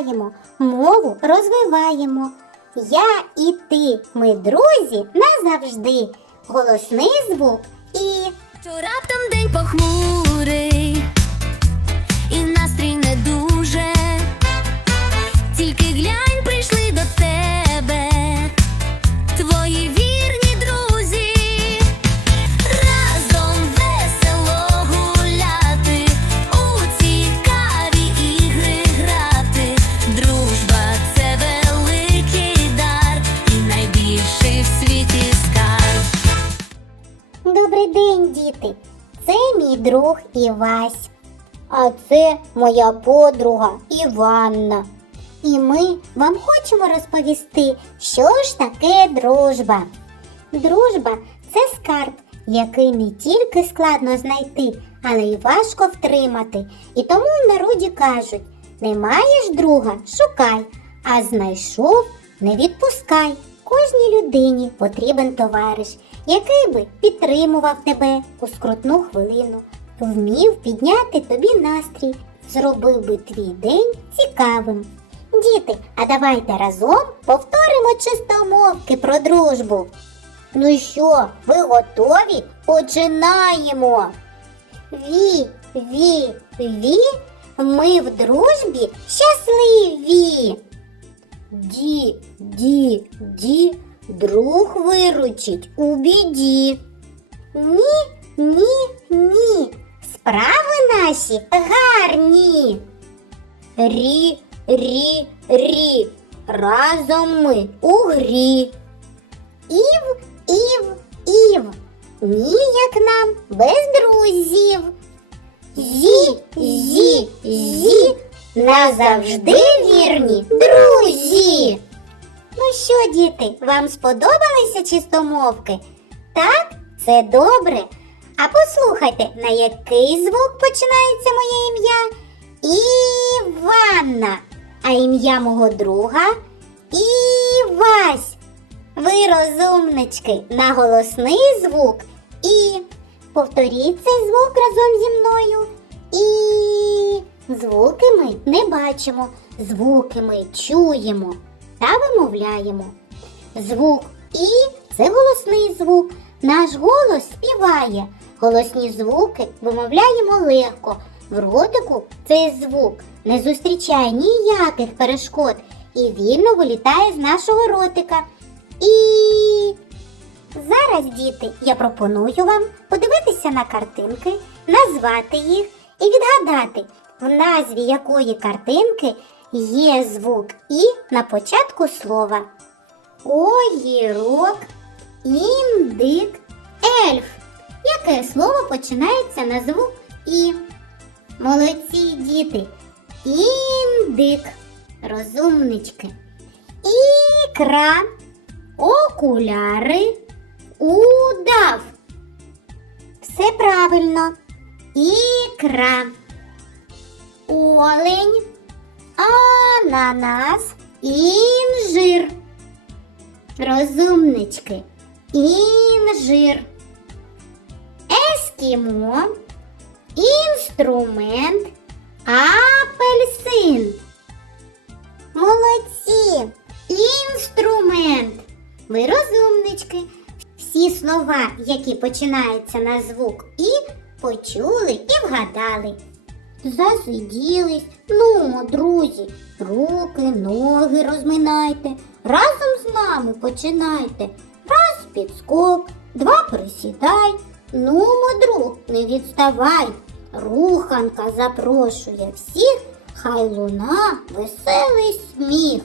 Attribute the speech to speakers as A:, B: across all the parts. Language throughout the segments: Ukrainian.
A: вчимо, мову розвиваємо. Я і ти, ми друзі назавжди. Голосний звук і
B: Що раптом день похмурий, і настрій не дуже. Тільки глянь, прийшли до тебе, твої
A: друг Івась. А це моя подруга Іванна. І ми вам хочемо розповісти, що ж таке дружба. Дружба це скарб, який не тільки складно знайти, але й важко втримати. І тому в народі кажуть: не маєш друга, шукай, а знайшов, не відпускай. Кожній людині потрібен товариш, який би підтримував тебе у скрутну хвилину, вмів підняти тобі настрій, зробив би твій день цікавим. Діти, а давайте разом повторимо чистомовки про дружбу. Ну що, ви готові? Починаємо. Ві, ві, ві, ми в дружбі щасливі. Ді, ді, ді, друг виручить у біді. Ні, ні, ні, справи наші гарні. Рі, рі, рі, разом ми у грі. Ів, ів, ів, ніяк нам без друзів. Зі, зі, зі, назавжди вірні друзі. Ну що, діти, вам сподобалися чистомовки? Так, це добре. А послухайте, на який звук починається моє ім'я? Іванна. А ім'я мого друга Івась. Ви розумнички на голосний звук і повторіть цей звук разом зі мною. І звуки ми не бачимо, звуки ми чуємо та вимовляємо. Звук І це голосний звук. Наш голос співає. Голосні звуки вимовляємо легко. В ротику цей звук не зустрічає ніяких перешкод і вільно вилітає з нашого ротика. І зараз, діти, я пропоную вам подивитися на картинки, назвати їх і відгадати, в назві якої картинки є звук І на початку слова. Огірок, індик, ельф. Яке слово починається на звук І? Молодці діти. Індик. Розумнички. Ікра. Окуляри. Удав. Все правильно. Ікра. Олень. Ананас. Інжир. Розумнички. Інжир. Ескімо. Інструмент. Апельсин. Молодці! Інструмент. Ви розумнички. Всі слова, які починаються на звук І, почули і вгадали. Засиділись. Ну, друзі, руки, ноги розминайте. Разом з нами починайте. Раз підскок, два присідай. Ну, друг, не відставай. Руханка запрошує всіх, хай луна веселий сміх.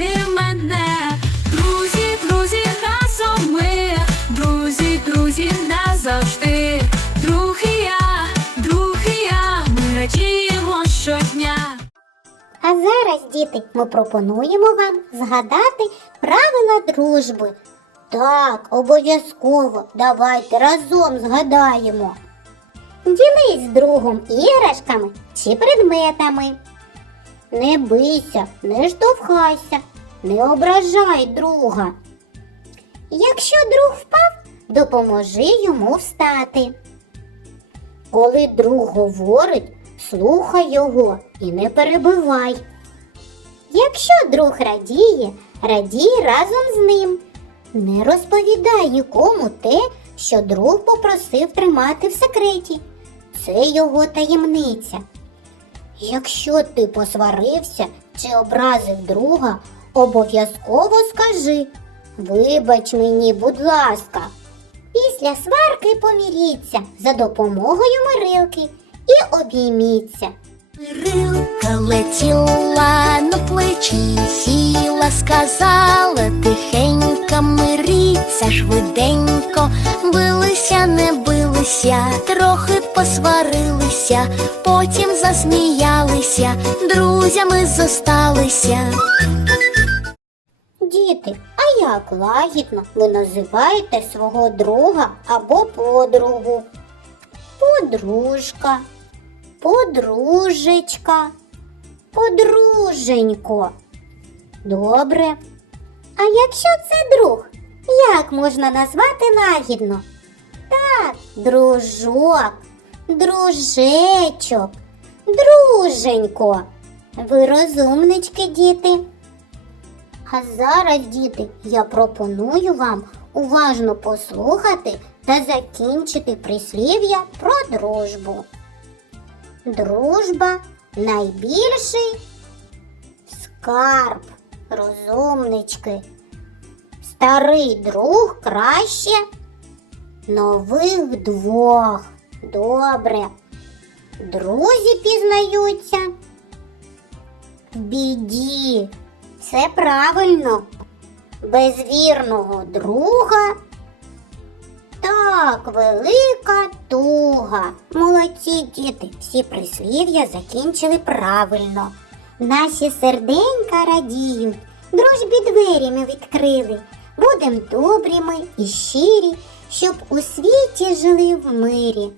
C: Завжди мене. Друзі, друзі, разом ми, друзі, друзі, назавжди. Друг і я, друг і я, ми радіємо щодня.
A: А зараз, діти, ми пропонуємо вам згадати правила дружби. Так, обов'язково, давайте разом згадаємо. Ділись з другом іграшками чи предметами. Не бийся, не штовхайся, не ображай друга. Якщо друг впав, допоможи йому встати. Коли друг говорить, слухай його і не перебивай. Якщо друг радіє, радій разом з ним. Не розповідай нікому те, що друг попросив тримати в секреті. Це його таємниця. Якщо ти посварився чи образив друга, обов'язково скажи Вибач мені, будь ласка. Після сварки поміріться за допомогою мирилки і обійміться.
B: Рилка летіла на плечі, сіла, сказала тихенько, миріться швиденько, билися, не билися, трохи посварилися, потім засміялися, друзями зосталися.
A: Діти, а як лагідно ви називаєте свого друга або подругу? Подружка, подружечка, подруженько. Добре. А якщо це друг, як можна назвати лагідно? Так, дружок, дружечок, друженько. Ви розумнички, діти. А зараз, діти, я пропоную вам уважно послухати та закінчити прислів'я про дружбу. Дружба найбільший скарб, розумнички. Старий друг краще нових двох. Добре. Друзі пізнаються біді. Це правильно. Без вірного друга. Так, велика туга. Молодці діти, всі прислів'я закінчили правильно. Наші серденька радіють, дружбі двері ми відкрили. Будем добрі ми і щирі, щоб у світі жили в мирі.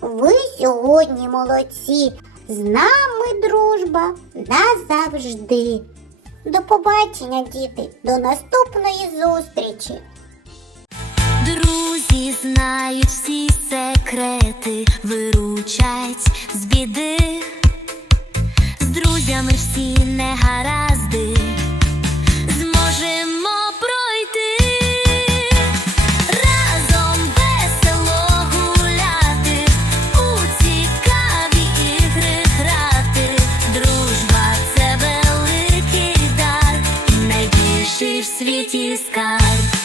A: Ви сьогодні молодці, з нами дружба назавжди. До побачення, діти, до наступної зустрічі.
B: Друзі знають всі секрети, виручать з біди. З друзями всі не гаразд. В світі скарб.